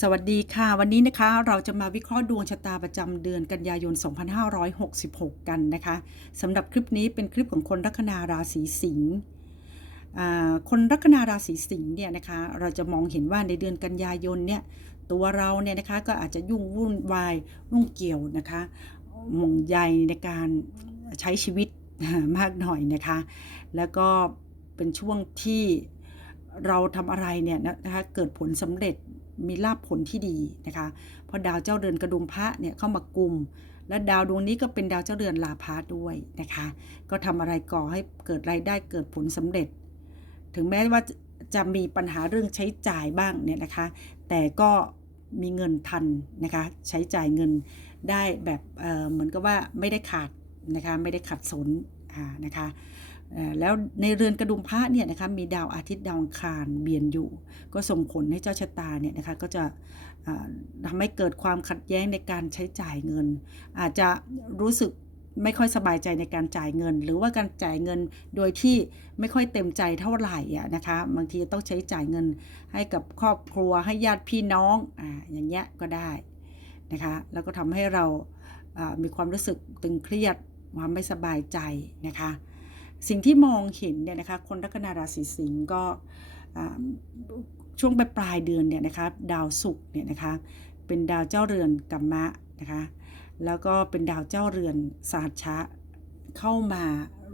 สวัสดีค่ะ วันนี้นะคะเราจะมาวิเคราะห์ดวงชะตาประจำเดือนกันยายน 2566 กันนะคะสำหรับคลิปนี้เป็นคลิปของคนลัคนาราศีสิงห์คนลัคนาราศีสิงห์เนี่ยนะคะเราจะมองเห็นว่าในเดือนกันยายนเนี่ยตัวเราเนี่ยนะคะก็อาจจะยุ่งวุ่นวายยุ่งเกี่ยวนะคะห่วงใยในการใช้ชีวิตมากหน่อยนะคะ แล้วก็เป็นช่วงที่เราทำอะไรเนี่ยนะคะเกิดผลสำเร็จ มีลาภผลที่ดีนะคะเพราะดาวเจ้าเรือนกระดุมพระเนี่ยเข้ามากลุ่มและดาวดวงนี้ก็เป็นดาวเจ้าเรือนลาพาด้วยนะคะ ก็ทำอะไรก่อให้เกิดรายได้เกิดผลสำเร็จ ถึงแม้ว่าจะมีปัญหาเรื่องใช้จ่ายบ้างเนี่ยนะคะ แต่ก็มีเงินทันนะคะ ใช้จ่ายเงินได้แบบเเหมือนกับว่าไม่ได้ขาดนะคะ ไม่ได้ขัดสนนะคะ แล้วในเรือนกระดุมพระเนี่ยนะคะมีดาวอาทิตย์ดาวอังคารเบียนอยู่ ก็ส่งผลให้เจ้าชะตาเนี่ยนะคะก็จะอ่าทำให้เกิดความขัดแย้งในการใช้จ่ายเงิน อาจจะรู้สึกไม่ค่อยสบายใจในการจ่ายเงิน หรือว่าการจ่ายเงินโดยที่ไม่ค่อยเต็มใจเท่าไหร่อะนะคะบางทีต้องใช้จ่ายเงินให้กับครอบครัวให้ญาติพี่น้องอ่าอย่างเงี้ยก็ได้นะคะแล้วก็ทำให้เรามีความรู้สึกตึงเครียดความไม่สบายใจนะคะ สิ่งที่มองเห็นเนี่ยนะคะคนลัคนาราศีสิงห์ก็ช่วงปลายปลายเดือนเนี่ยนะคะดาวศุกร์เนี่ยนะคะเป็นดาวเจ้าเรือนกัมมะนะคะแล้วก็เป็นดาวเจ้าเรือนสหัชะเข้ามา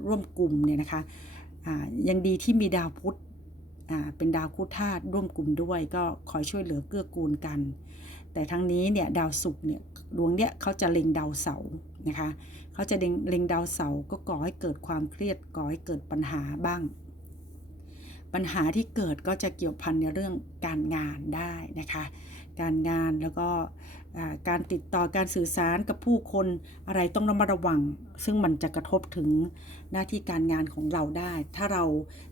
ร่วมกลุ่มเนี่ยนะคะยังดีที่มีดาวพุธเป็นดาวคู่ธาตุร่วมกลุ่มด้วย ก็คอยช่วยเหลือเกื้อกูลกัน แต่ทั้งนี้เนี่ยดาวศุกร์เนี่ยดวงเนี่ยเขาจะเล็งดาวเสาร์นะคะเขาจะเล็งเล็งดาวเสาร์ก็ก่อให้เกิดความเครียดก่อให้เกิดปัญหาบ้าง ปัญหาที่เกิดก็จะเกี่ยวพันในเรื่องการงานได้นะคะ การงานแล้วก็ การติดต่อการสื่อสารกับผู้คนอะไรต้องระมัดระวัง ซึ่งมันจะกระทบถึงหน้าที่การงานของเราได้ ถ้าเรา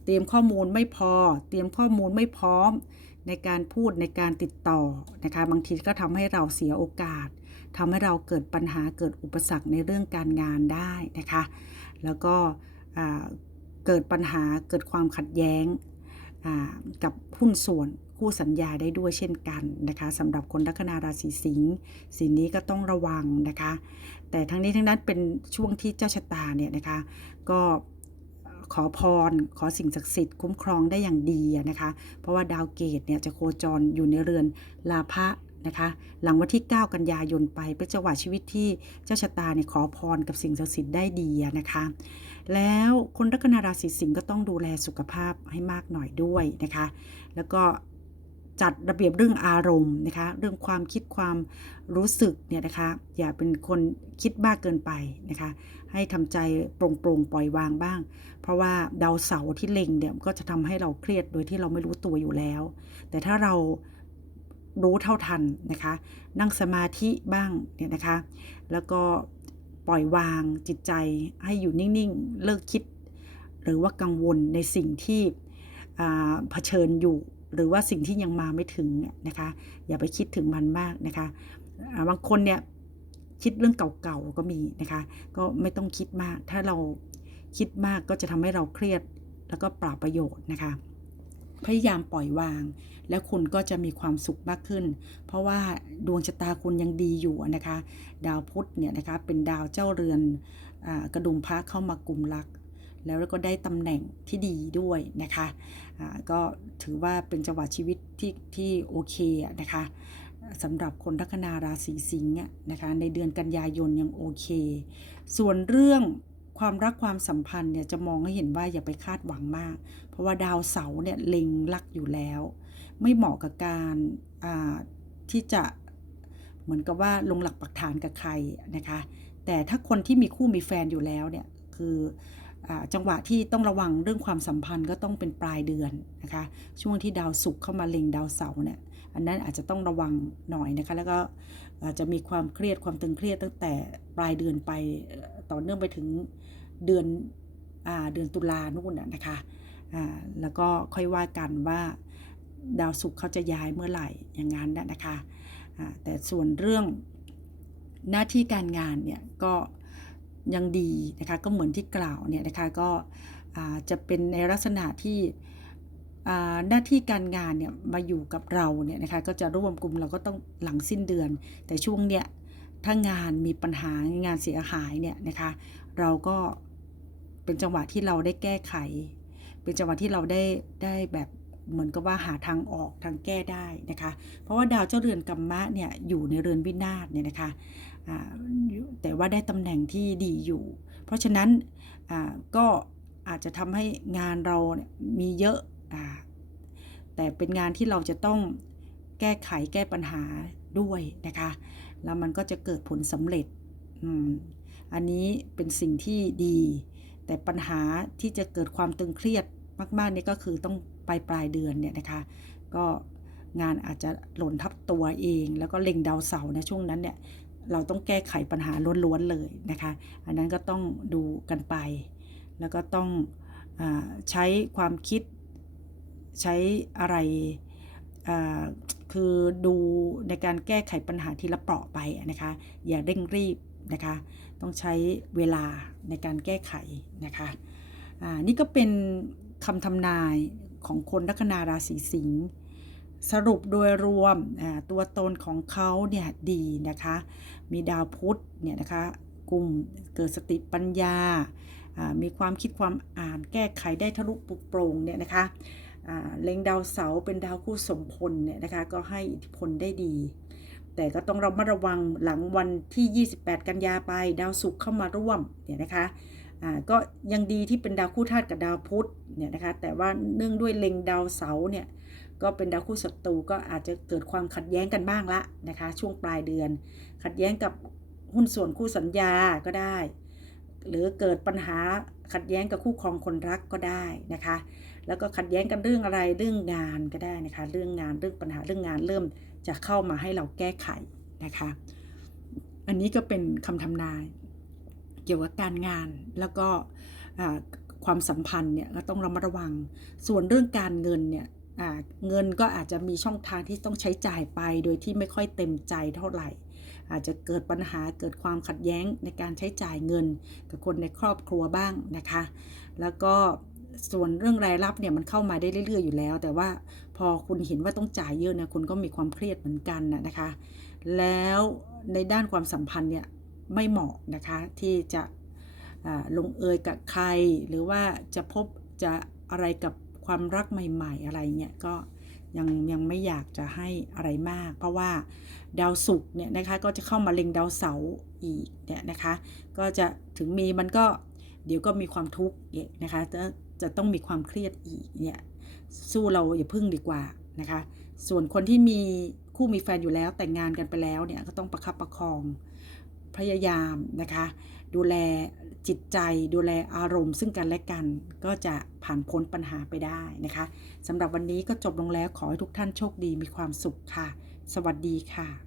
เตรียมข้อมูลไม่พอ เตรียมข้อมูลไม่พร้อม ในการพูดในการติดต่อนะคะบางทีก็ทำให้เราเสียโอกาสทำให้เราเกิดปัญหาเกิดอุปสรรคในเรื่องการงานได้นะคะ แล้วก็เกิดปัญหาเกิดความขัดแย้ง กับหุ้นส่วนคู่สัญญาได้ด้วยเช่นกันนะคะสำหรับคนลัคนาราศีสิงห์สีนี้ก็ต้องระวังนะคะ แต่ทั้งนี้ทั้งนั้นเป็นช่วงที่เจ้าชะตาเนี่ยนะคะก็ขอพร ขอสิ่งศักดิ์สิทธิ์คุ้มครองได้อย่างดีนะคะ เพราะว่าดาวเกตเนี่ยจะโคจรอยู่ในเรือนลาภะ นะคะ หลังวันที่ 9 กันยายนไปเป็นจังหวะชีวิตที่เจ้าชะตาเนี่ยขอพรกับสิ่งศักดิ์สิทธิ์ได้ดีนะคะ แล้วคนลัคนาราศีสิงห์ก็ต้องดูแลสุขภาพให้มากหน่อยด้วยนะคะ แล้วก็จัดระเบียบเรื่องอารมณ์นะคะ เรื่องความคิดความรู้สึกเนี่ยนะคะ อย่าเป็นคนคิดมากเกินไปนะคะ ให้ทำใจโปร่งๆปล่อยวางบ้าง เพราะว่าดาวเสาร์ที่เล็งเนี่ยก็จะทำให้เราเครียดโดยที่เราไม่รู้ตัวอยู่แล้ว แต่ถ้าเรา รู้เท่าทันนะคะ นั่งสมาธิบ้างเนี่ยนะคะ แล้วก็ปล่อยวางจิตใจให้อยู่นิ่งๆ เลิกคิด หรือว่ากังวลในสิ่งที่เผชิญอยู่ หรือว่าสิ่งที่ยังมาไม่ถึงเนี่ยนะคะ อย่าไปคิดถึงมันมากนะคะาบางคนเนี่ยคิดเรื่องเก่าๆก็มีนะคะ ก็ไม่ต้องคิดมาก ถ้าเราคิดมากก็จะทำให้เราเครียดแล้วก็เปล่าประโยชน์นะคะ พยายามปล่อยวาง แล้วคุณก็จะมีความสุขมากขึ้น เพราะว่าดวงชะตาคุณยังดีอยู่นะคะ ดาวพุธเนี่ยนะคะเป็นดาวเจ้าเรือนอกระดุมพระเข้ามากลุ่มรัก แล้วก็ได้ตำแหน่งที่ดีด้วยนะคะอ่าก็ถือว่าเป็นจังหวะชีวิตที่ที่โอเคนะคะสำหรับคนลัคนาราศีสิงห์นะคะในเดือนกันยายนยังโอเค ส่วนเรื่อง ความรักความสัมพันธ์เนี่ยจะมองให้เห็นว่าอย่าไปคาดหวังมาก เพราะว่าดาวเสาร์เนี่ยเล็งลักอยู่แล้ว ไม่เหมาะกับการที่จะเหมือนกับว่าลงหลักปักฐานกับใครนะคะ แต่ถ้าคนที่มีคู่มีแฟนอยู่แล้วเนี่ยคือจังหวะที่ต้องระวังเรื่องความสัมพันธ์ก็ต้องเป็นปลายเดือนนะคะ ช่วงที่ดาวศุกร์เข้ามาเล็งดาวเสาร์เนี่ยอันนั้นอาจจะต้องระวังหน่อยนะคะ แล้วก็อาจจะมีความเครียดความตึงเครียดตั้งแต่ปลายเดือนไปต่อเนื่องไปถึง เดือนอเดือนตุลานู่นนะคะแล้วก็ค่อยว่ากันว่าดาวศุกร์เขาจะย้ายเมื่อไหร่อย่างนั้นน่ะนะคะแต่ส่วนเรื่องหน้าที่การงานเนี่ยก็ยังดีนะคะก็เหมือนที่กล่าวเนี่ยนะคะก็จะเป็นในลักษณะที่หน้าที่การงานเนี่ยมาอยู่กับเราเนี่ยนะคะก็จะร่วมกลุ่มเราก็ต้องหลังสิ้นเดือน แต่ช่วงเนี้ยถ้างานมีปัญหางานเสียหายเนี่ยนะคะเราก็ เป็นจังหวะที่เราได้แก้ไข เป็นจังหวะที่เราได้ได้แบบเหมือนกับว่าหาทางออกทางแก้ได้นะคะ เพราะว่าดาวเจ้าเรือนกัมมะเนี่ยอยู่ในเรือนวินาศเนี่ยนะคะแต่ว่าได้ตำแหน่งที่ดีอยู่ เพราะฉะนั้นก็อาจจะทำให้งานเรามีเยอะอแต่เป็นงานที่เราจะต้องแก้ไขแก้ปัญหาด้วยนะคะ แล้วมันก็จะเกิดผลสำเร็จออันนี้เป็นสิ่งที่ดี แต่ปัญหาที่จะเกิดความตึงเครียดมากๆนี่ก็คือต้องปลายปลายเดือนเนี่ยนะคะก็งานอาจจะหล่นทับตัวเอง แล้วก็เล็งดาวเสาร์ในช่วงนั้นเนี่ยเราต้องแก้ไขปัญหาล้วนๆเลยนะคะ อันนั้นก็ต้องดูกันไป แล้วก็ต้องอใช้ความคิดใช้อะไรคือดูในการแก้ไขปัญหาทีละเปราะไปนะคะ อย่าเร่งรีบ นะคะ ต้องใช้เวลาในการแก้ไขนะคะอ่านี่ก็เป็นคำทำนายของคนลัคนาราศีสิงห์สรุปโดยรวมตัวตนของเขาเนี่ยดีนะคะ มีดาวพุธเนี่ยนะคะกลุ่มเกิดสติปัญญา มีความคิดความอ่านแก้ไขได้ทะลุปลุกโปร่งเนี่ยนะคะเล็งดาวเสาเป็นดาวคู่สมพลเนี่ยนะคะก็ให้อิทธิพลได้ดี แต่ก็ต้องเรามาระวังหลังวันที่ 28 กันยาไป ดาวศุกร์เข้ามาร่วมเนี่ยนะคะอ่าก็ยังดีที่เป็นดาวคู่ธาตุกับดาวพุธเนี่ยนะคะแต่ว่าเนื่องด้วยเล็งดาวเสาร์เนี่ยก็เป็นดาวคู่ศัตรูก็อาจจะเกิดความขัดแย้งกันบ้างละนะคะช่วงปลายเดือน ขัดแย้งกับหุ้นส่วนคู่สัญญาก็ได้ หรือเกิดปัญหาขัดแย้งกับคู่ครองคนรักก็ได้นะคะ แล้วก็ขัดแย้งกันเรื่องอะไรเรื่องงานก็ได้นะคะ เรื่องงานเรื่องปัญหาเรื่องงานเริ่มจะเข้ามาให้เราแก้ไขนะคะ อันนี้ก็เป็นคำทำนายเกี่ยวกับการงานแล้วก็ความสัมพันธ์เนี่ยก็ต้องระมัดระวัง ส่วนเรื่องการเงินเนี่ยเงินก็อาจจะมีช่องทางที่ต้องใช้จ่ายไป โดยที่ไม่ค่อยเต็มใจเท่าไหร่ อาจจะเกิดปัญหาเกิดความขัดแย้งในการใช้จ่ายเงินกับคนในครอบครัวบ้างนะคะ แล้วก็ ส่วนเรื่องรายรับเนี่ยมันเข้ามาได้เรื่อยๆอยู่แล้ว แต่ว่าพอคุณเห็นว่าต้องจ่ายเยอะเนี่ยคุณก็มีความเครียดเหมือนกันนะนะคะ แล้วในด้านความสัมพันธ์เนี่ยไม่เหมาะนะคะที่จะลงเอยกับใคร หรือว่าจะพบจะอะไรกับความรักใหม่ ๆ อะไรเนี่ยก็ยังยังไม่อยากจะให้อะไรมาก เพราะว่าดาวศุกร์เนี่ยนะคะก็จะเข้ามาเล็งดาวเสาร์อีกเนี่ยนะคะ ก็จะถึงมีมันก็ เดี๋ยวก็มีความทุกข์อีกนะคะจะจะต้องมีความเครียดอีกเนี่ยสู้เราอย่าพึ่งดีกว่านะคะ ส่วนคนที่มีคู่มีแฟนอยู่แล้วแต่งงานกันไปแล้วเนี่ยก็ต้องประคับประคองพยายามนะคะ ดูแลจิตใจดูแลอารมณ์ ซึ่งกันและกันก็จะผ่านพ้นปัญหาไปได้นะคะสำหรับวันนี้ก็จบลงแล้วขอให้ทุกท่านโชคดีมีความสุขค่ะ สวัสดีค่ะ